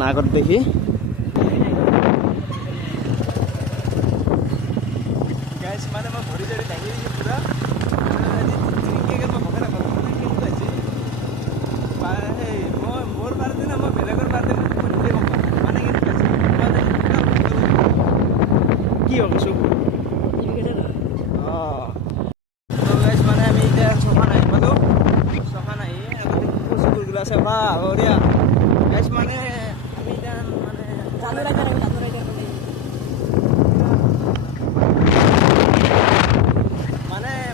মানে আগত দেখি গাইছ মানে মই ভৰি ধৰি দাঙি দিছোঁ পুৰা মোৰ বাৰতে না মই বেলেগৰ বাৰতে নিজে গম পাওঁ মানে কি হ'ব কৈছোঁ অঁ গাইছ মানে আমি এতিয়া চফা নাহি পালোঁ চফা নাহি আগতে কুকুৰগিলা আছে বা বঢ়িয়া গাইছ মানে আমি এতিয়া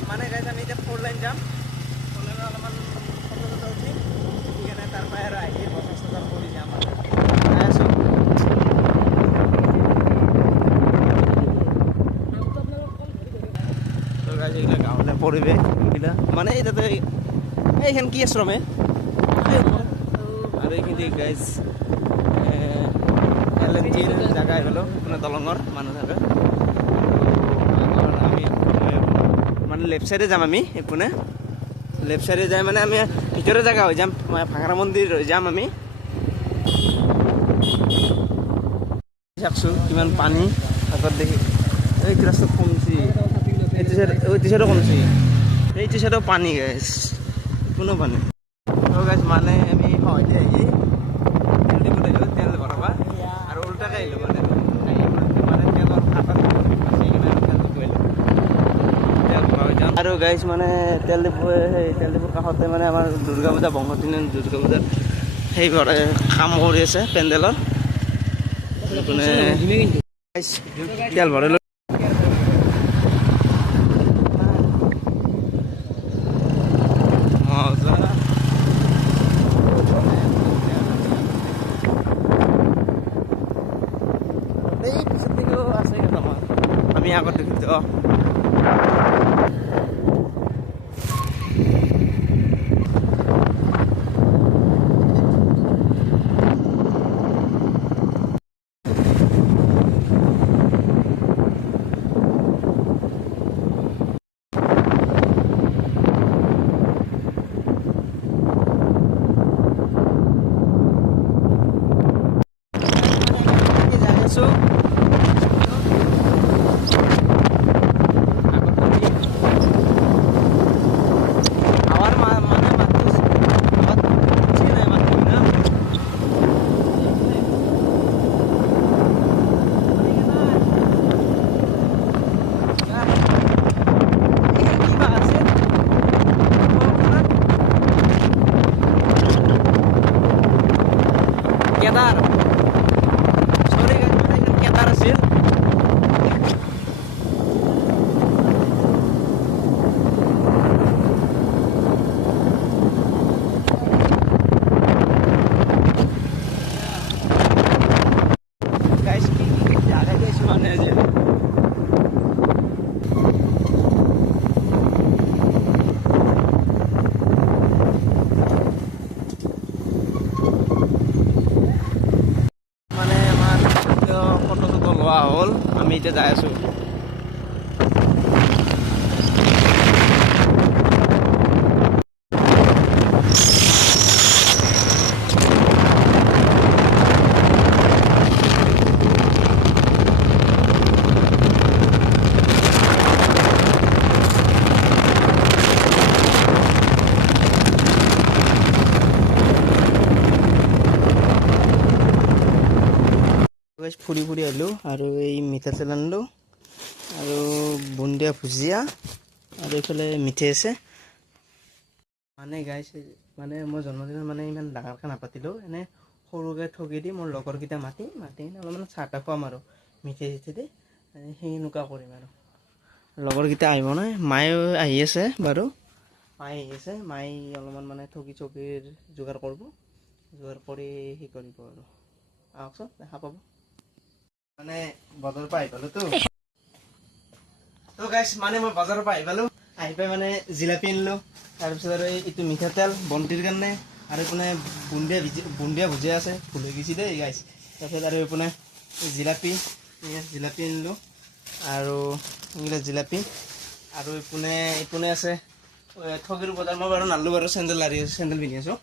মানে গাইছ আমি এতিয়া 4 লাইন যাম 4 লাইনত অলপমান ফটো চটো উঠিম সেইকাৰণে তাৰ পৰাই আৰু আহি 50,000 কৰি যাম আৰু আছোঁ এইগিলা গাঁৱলীয়া পৰিৱেশ এইগিলা মানে তাতে এইখন কি আশ্ৰমে আৰু এইখিনি গাইজ এলএনজিৰ জেগা আহিলোঁ মানে দলঙৰ মানুহ থাকে আমি মানে লেফ্ট চাইডে যাম আমি এইপিনে লেফ্ট চাইডে যাই মানে আমি ভিতৰৰ জেগা হৈ যাম ভাঙৰা মন্দিৰ হৈ যাম আমি চাওকচোন কিমান পানী আগত দেখি এইটো ৰাস্তাত কমছি এইটো চাইডো কমছি এইটো চাইডো পানী গাইছ কোনো পানী গাইছ মানে আমি সহজে আহি তেল ডিপুত আহিলোঁ তেল ভৰাবা আৰু উল্টাকৈ আহিলোঁ মানে মানে তেলৰ কাষত আৰু গাইছ মানে তেল ডিপুৰ কাষতে মানে আমাৰ দুৰ্গা পূজা বংশদিনীয়া দুৰ্গা পূজাৰ সেই কাম কৰি আছে পেণ্ডেলৰ তেল ভৰালোঁ আমি আগত দেখিছোঁ কেদাৰ সৰি কেদাৰ আছিল গাইছ কি জাগা গৈছোঁ মানে আজি লোৱা হ'ল আমি এতিয়া যাই আছোঁ ফুৰি ফুৰি আহিলোঁ আৰু এই মিঠা তেল আনিলোঁ আৰু বুন্দিয়া ভুজিয়া আৰু এইফালে মিঠাই আছে মানে গাইছ মানে মই জন্মদিনত মানে ইমান ডাঙৰকৈ নাপাতিলোঁ এনে সৰুকৈ ঠগি দি মোৰ লগৰকেইটা মাতি অলপমান চাহ তাহ খুৱাম আৰু মিঠাই চিঠাই দি সেনেকুৱা কৰিম আৰু লগৰকেইটা আহিব নহয় মায়েও আহি আছে বাৰু মায়ে আহি আছে মায়ে অলপমান মানে ঠগি চগিৰ যোগাৰ কৰিব যোগাৰ কৰি সেই কৰিব আৰু আহকচোন দেখা পাব মানে বজাৰৰ পৰা আহি পালোঁ তো গাইছ মানে মই বজাৰৰ পৰা আহি পালোঁ আহি পাই মানে জিলাপি আনিলোঁ তাৰপিছত আৰু এইটো মিঠাতেল বন্তিৰ কাৰণে আৰু এইপিনে বুন্দিয়া ভুজিয়া আছে ভুল হৈ গৈছে দেই গাইছ তাৰপিছত আৰু এইপিনে জিলাপি আনিলোঁ আৰু এইবিলাক জিলাপি আৰু এইপিনে আছে ঠগিৰ বজাৰ মই বাৰু নানিলোঁ বাৰু চেণ্ডেল পিন্ধি আছোঁ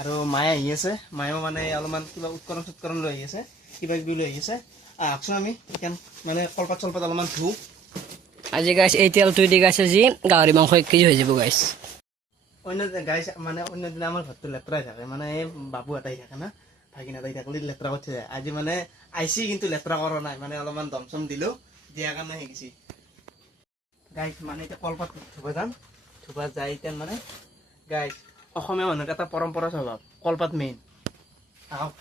আৰু মায়ে আহি আছে, মায়েও মানে অলপমান কিবা উৎকৰণ লৈ আহি আছে, কিবা কিবি লৈ আহি আছে। আহকচোন আমি এতিয়া মানে কলপাত চলপাত অলপমান ধুওঁ। আজি গাইছ এই তেলটো দি গাইছ আজি গাহৰি মাংস 1 কেজি হৈ যাব গাইছ। অন্য গাইছ মানে অন্য দিনা আমাৰ ঘৰটো লেতেৰাই থাকে, মানে এই বাবু এটাই থাকে না, ভাগিন এটাই থাকলে লেতেৰা কৰি থৈ যায়। আজি মানে আইছি কিন্তু লেতেৰা কৰা নাই, মানে অলপমান দম চম দিলোঁ, দিয়াৰ কাৰণে শিকিছি গাইছ। মানে এতিয়া কলপাত ধুব যাম, ধুব যাই এতিয়া মানে গাইছ অসমীয়া মানুহৰ এটা পৰম্পৰা স্বভাৱ, কলপাত মেইন। আহক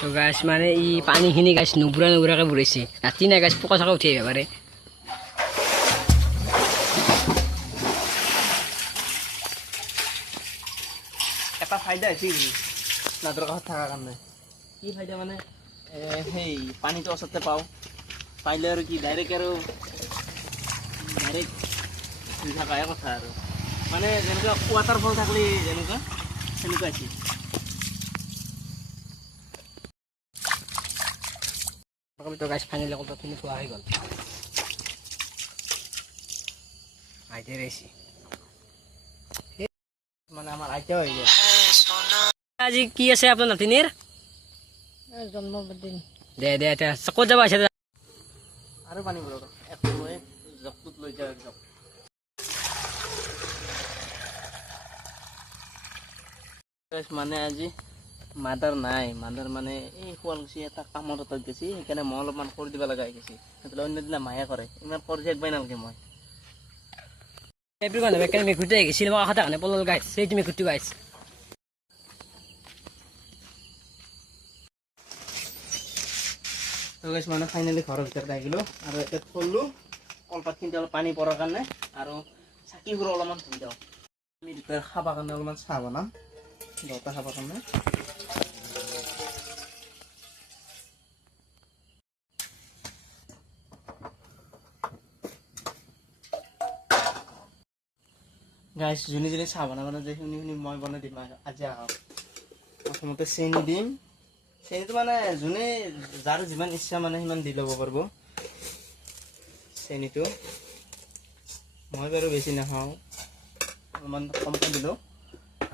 তো গাইছ মানে ই পানীখিনি গাইছ নুবুৰাকে বুৰাইছে, ৰাতি নাই গাইছ পোকা চকা উঠি আহিব পাৰে। এটা ফাইদা হৈছে নাদৰ কাষত থকাৰ কাৰণে। কি ফাইদা মানে সেই পানীটো ওচৰতে পাওঁ, পাইলে আৰু কি ডাইৰেক্ট ধুই থকাহে কথা আৰু, মানে যেনেকুৱা ৱাটাৰফল থাকলে যেনেকুৱা সেনেকুৱা হৈছে। তো গাইছ ফাইনেলি কলপাতখিনি থোৱা হৈ গ'ল। আইতে ৰেছি মানে আমাৰ আইতাও হৈ যায়। আজি কি আছে আপোনাৰ নাতিনীৰ জন্মদিন। দে দে এতিয়া ক'ত যাব আছে? আৰু পানী ভৰাব লৈ জগটোত লৈ যাওঁ একদম। মানে আজি মাদাৰ নাই, মাদাৰ মানে এই শুৱালকুছি এটা কামৰ তাত গেছি, সেইকাৰণে মই অলপমান কৰি দিব লগা হৈ গৈছে। সেইফালে অন্য দিনা মায়ে কৰে, ইমান কৰি থাকিবই নালাগে মই। এইবোৰ কাৰণে বেকাৰী মেকুৰীটো আহি গৈছিল, মই কাষতে কাৰণে পলল গাইছ, সেইটো মেকুৰীটো গাইছ। মানে ফাইনেলি ঘৰৰ ভিতৰত আহিলোঁ আৰু এতিয়া থলোঁ কলপাতখিনিতে অলপ পানী পৰাৰ কাৰণে, আৰু চাকিবোৰ অলপমান ধুই দিওঁ। আমি দুটাই খাবৰ কাৰণে অলপমান চাহ বনাম, দুটা খাবৰ কাৰণে। গাইছ যোনে যোনে চাহ বনাব যে শুনি মই বনাই দিম আজি। আহক প্ৰথমতে চেনি দিম, চেনিটো মানে যোনে যাৰ যিমান ইচ্ছা মানে সিমান দি ল'ব পাৰিব চেনিটো। মই বাৰু বেছি নাখাওঁ, অলপমান কমকৈ দিলোঁ।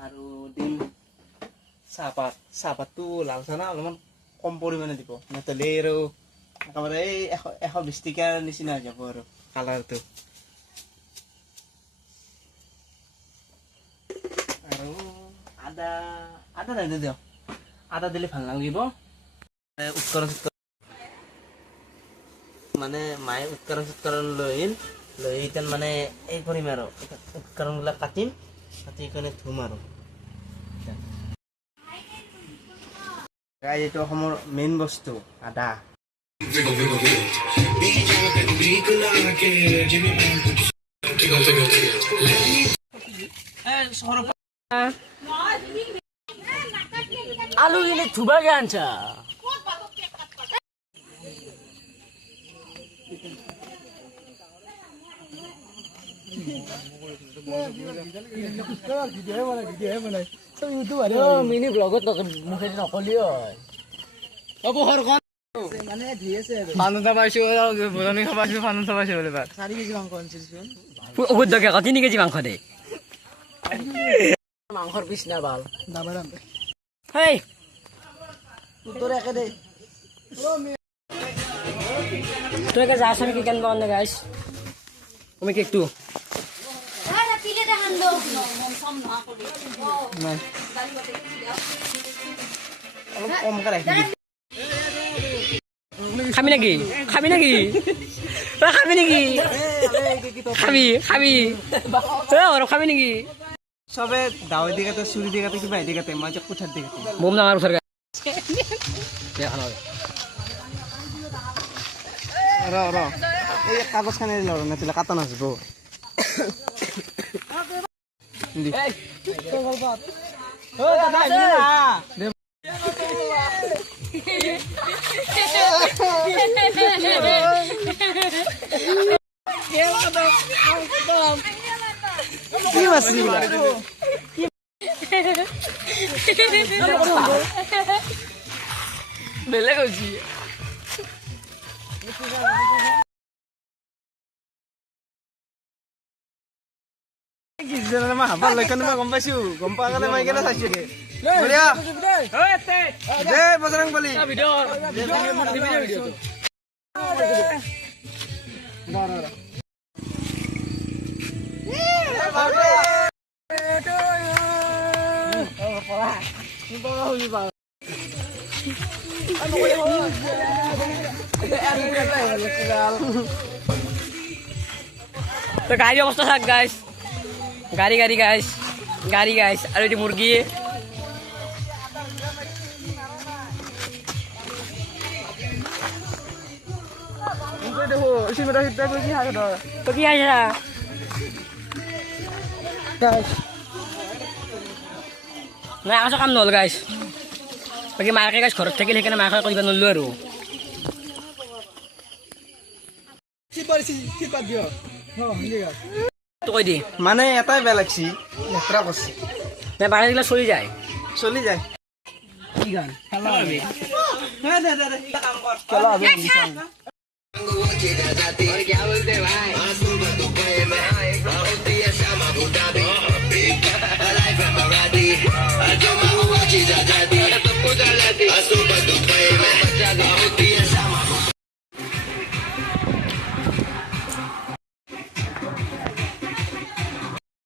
আৰু দিম চাহপাতটো লাল চাহ না, অলপমান কম পৰিমাণে দিব, নহ'লে আৰু একেবাৰে এই 120 টকীয়াৰ নিচিনা হৈ যাব আৰু কালাৰটো। আৰু আদা নাই দিয়ক, আদা দিলে ভাল নালাগিব। মানে মায়ে উৎকৰণ লৈ এতিয়া মানে এই কৰিম আৰু উৎকৰণবিলাক কাটি কিনে ধুম আৰু। এইটো অসমৰ মেইন বস্তু আদা। আলু কিনে ধুবাকে আনছা মিনি ব্লগত মুখে নকলি হয়। ঔষধ 3 কেজি মাংস দে মাংসৰ পিছ না ভাল হেই তুই যা আসলে কি কেন বাগানে গাইস তুমি কেকটু খাবি নাকি খাবি নাকি খাবি নাকি চবে দাৱৈ দি কাটে, চুৰি দি কাটে, কিবা দি কাটে, মই যে কোঠাত দি কাটে। বোম ডাঙৰ ওচৰ এই কাগজ খানি দিল নাছিলে কাটা নাযাব। কি মাছ বেলেগ হৈছে কি জানা মই হাবাৰ লক্ষণ মই গম পাইছো গম পোৱা কাৰণে মই কেনে চাইছো বঢ়িয়া জয় বজৰংবলী তো গাড়ি অবস্থা থাক গাইস গাড়ি গাড়ি গাইস গাড়ি গাইস আর এটি মুরগি তো কি আছে নাই আকাশৰ কাম নহ'ল গাইছ বাকী মাকে গাইছ ঘৰত থাকিল সেইকাৰণে মাকে কৰিব নোৱাৰিলোঁ আৰু কৈ দি মানে এটাই বেয়া লাগছি লেতেৰা কৰছি নাই বাকীগিলা চলি যায় চলি যায় কি গান চলো আমি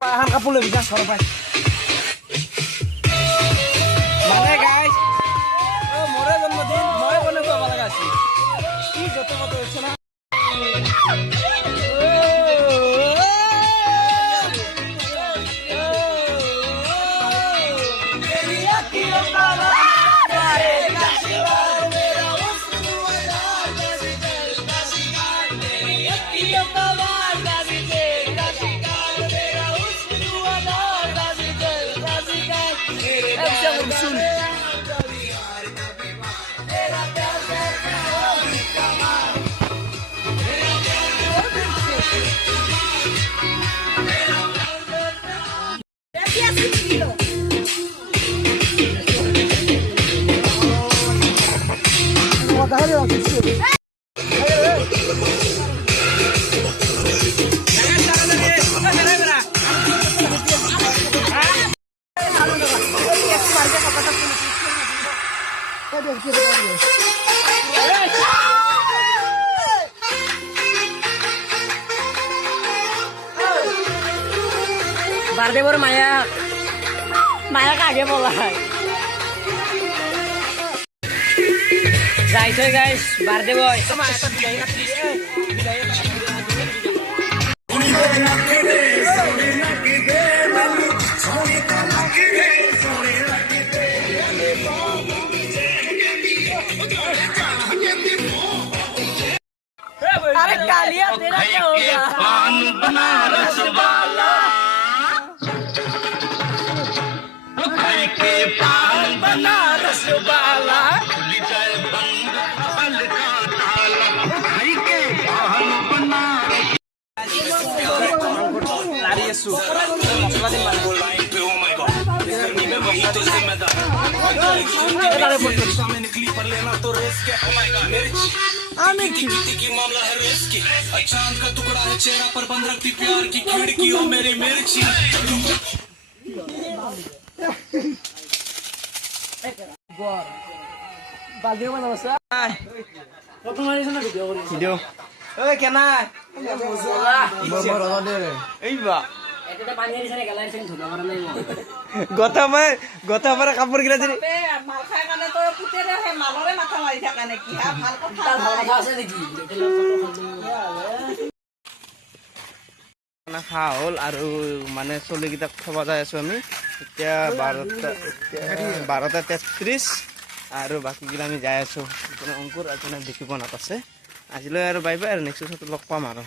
এখন কাপোৰ লৈ বিকাশ ঘৰৰ পাই মানে গাইছ মোৰে জন্মদিন মই কোনে খুৱাব লগা আছিল কি যত মত হৈছে না বাৰদেৱৰ মায়াক আগে বলাই যাইছে গাইছ বাৰদেৱ अरे कालिया तेरा क्या होगा पान बनारस वाला के पान बनारस वाला चांद का टुकड़ा है चेहरा पर बंद रखती प्यार की खिड़की हो मेरी मिर्ची ভিডিও ঐ কেনা এইবা গতবাৰ কাপোৰ কিনা যদি খোৱা হ'ল আৰু মানে চলিকেইটাক থব যাই আছো আমি এতিয়া 12:33 আৰু বাকীগিলা আমি যাই আছো অংকুৰ আৰু দেখিব নাপাছে আজিলৈ আৰু বাই বাই আৰু নেক্সট লগ পাম আৰু